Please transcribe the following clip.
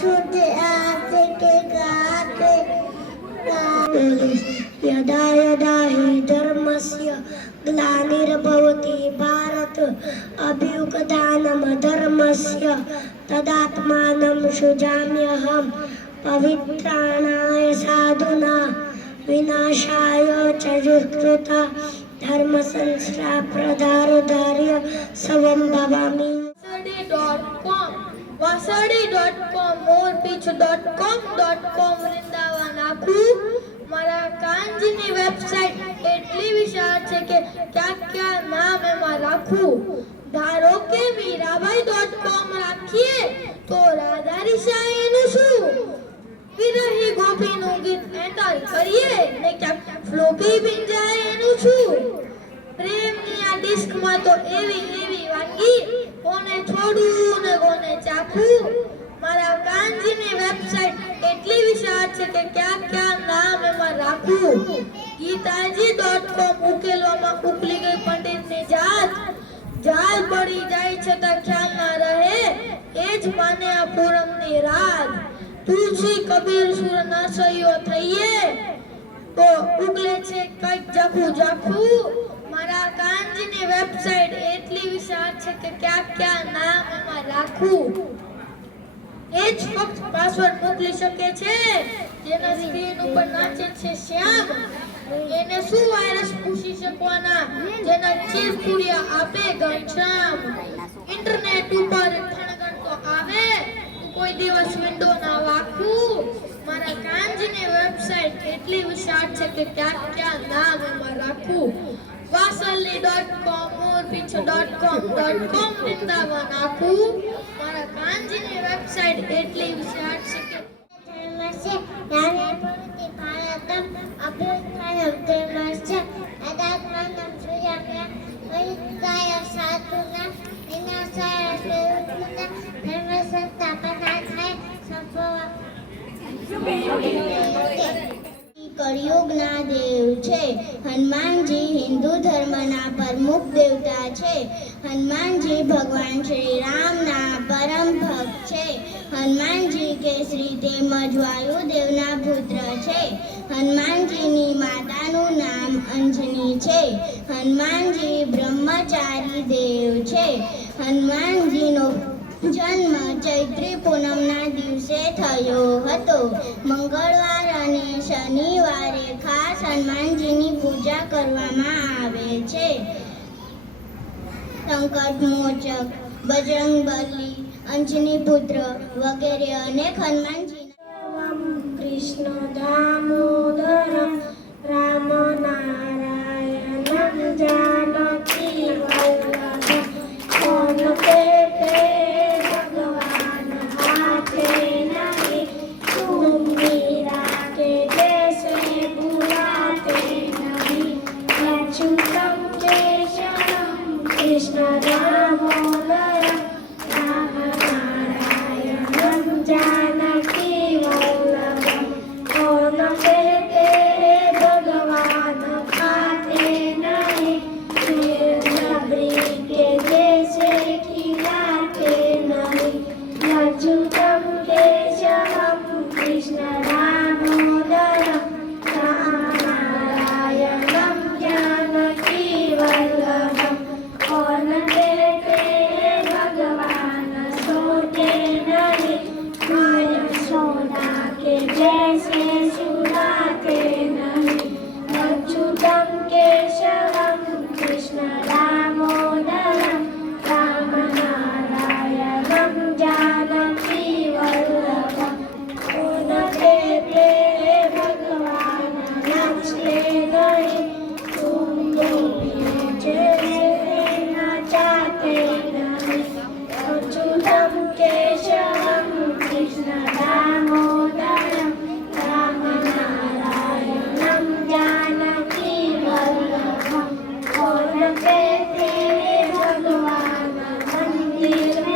ছুটে আসে কে গাতে यदा यदा हि धर्मस्य ग्लानिर्भवति भारत धर्मस्य तदात्मानं सृजाम्यहं पवित्राणाय साधुना विनाशाय च धर्मसंस्थाप्रधारधार्य सवं भवामि વાસડી.com ડોટ કોમ વૃંદાવન આખું મારા કાંજીની વેબસાઇટ એટલી વિશાળ છે કે ક્યાં ક્યાં નામ એમાં રાખું. ધારો કે મીરાબાઈ.com રાખીએ, તો રાધા રિસાઈનું શું? વિરહી ગોપીનું ગીત એન્ટર કરીએ, ને ક્યાંક ફ્લોપી ભીંજાય એનું શું? પ્રેમની આ ડિસ્કમાં તો એવી એવી વાનગી કોને છોડું ને કોને ચાખવું મારા કાનજીની વેબસાઇટ એટલી વિશાળ છે કે ક્યાં ક્યાં નામ એમાં રાખવું કોમ ઉકેલવામાં ઉકલી ગઈ પંડિતની જાત. જાલ પડી જાય છતાં ખ્યાલ ના રહે. એ જ માને આ પૂરમની રાત. તુલસી, કબીર, સુર નાસયો થઈએ. તો ઉગલે છે, કંઈક જાખું જાખું. કાંજીની વેબસાઇટ એટલી વિશાળ છે કે ક્યાં ક્યાં નામ એમાં રાખવું. એ જ ફક્ત પાસવર્ડ મોકલી શકે છે. જેના સ્ક્રીન ઉપર નાચે છે શ્યામ. એને શું વાયરસ પૂછી શકવાના? જેના ચીરફુડિયા આપે ઘનશ્યામ ઇન્ટરનેટ ઉપર થણગણ તો આવે. કોઈ દિવસ વિન્ડો ના વાખું મારા કાંજની વેબસાઇટ એટલી વિશાળ છે કે ક્યાં ક્યાં નામ એમાં dot com મોરપીછ dot com dot com આખું મારા કાનજીની વેબસાઇટ એટલી વિશાળ છે કે ધર્મસ્ય રામે પ્રવૃત્તિ ભારતમ અભ્યુત્થાનમ ધર્મસ્ય અદાત્માનમ સૂર્યામ્ય પરિત્રાય સાધુના વિનાશાય સ્વરૂપિના ધર્મ સંસ્થાપના થાય સંભવ. કળિયુગના દેવ છે. હનુમાનજી હિન્દુ ધર્મના પ્રમુખ દેવતા છે. હનુમાનજી ભગવાન શ્રી રામના પરમ ભક્ત છે. હનુમાનજી કેસરી તેમજ વાયુદેવના પુત્ર છે. હનુમાનજીની માતાનું નામ અંજની છે. હનુમાનજી બ્રહ્મચારી દેવ છે. હનુમાનજીનો જન્મ ચૈત્રી પૂનમના દિવસે થયો હતો. મંગળવાર અને શનિવારે ખાસ હનુમાનજીની પૂજા કરવામાં આવે છે. સંકટ મોચક બજરંગબલી અંજની પુત્ર વગેરે અનેક હનુમાનજી કૃષ્ણ 叮当 Thank you.